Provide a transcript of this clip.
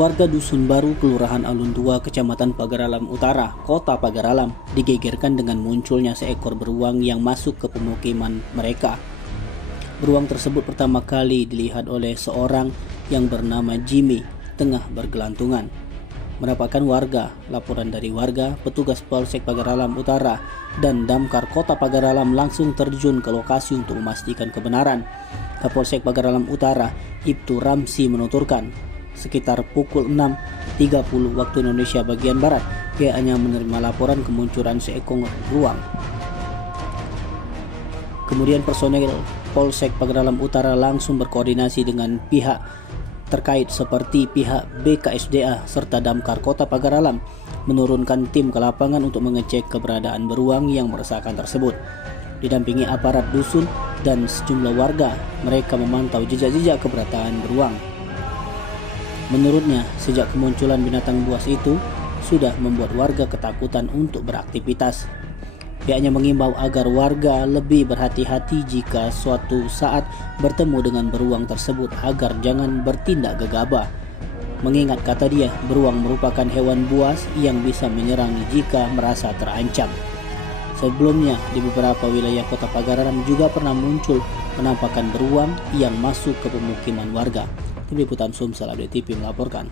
Warga Dusun Baru, Kelurahan Alun Tua, Kecamatan Pagaralam Utara, Kota Pagaralam, digegerkan dengan munculnya seekor beruang yang masuk ke pemukiman mereka. Beruang tersebut pertama kali dilihat oleh seorang yang bernama Jimmy, tengah bergelantungan. Mendapatkan laporan dari warga, petugas Polsek Pagaralam Utara dan Damkar Kota Pagaralam langsung terjun ke lokasi untuk memastikan kebenaran. Kapolsek Pagaralam Utara, Ibtu Ramsi menuturkan, sekitar pukul 6.30 waktu Indonesia bagian Barat, pihaknya menerima laporan kemunculan seekor beruang. Kemudian personel Polsek Pagaralam Utara langsung berkoordinasi dengan pihak terkait seperti pihak BKSDA serta Damkar Kota Pagaralam menurunkan tim ke lapangan untuk mengecek keberadaan beruang yang meresahkan tersebut. Didampingi aparat dusun dan sejumlah warga, mereka memantau jejak-jejak keberadaan beruang. Menurutnya, sejak kemunculan binatang buas itu sudah membuat warga ketakutan untuk beraktivitas. Pihaknya mengimbau agar warga lebih berhati-hati jika suatu saat bertemu dengan beruang tersebut agar jangan bertindak gegabah. Mengingat, kata dia, beruang merupakan hewan buas yang bisa menyerang jika merasa terancam. Sebelumnya, di beberapa wilayah Kota Pagaralam juga pernah muncul penampakan beruang yang masuk ke pemukiman warga. Tim Liputan Sumsel Update TV melaporkan.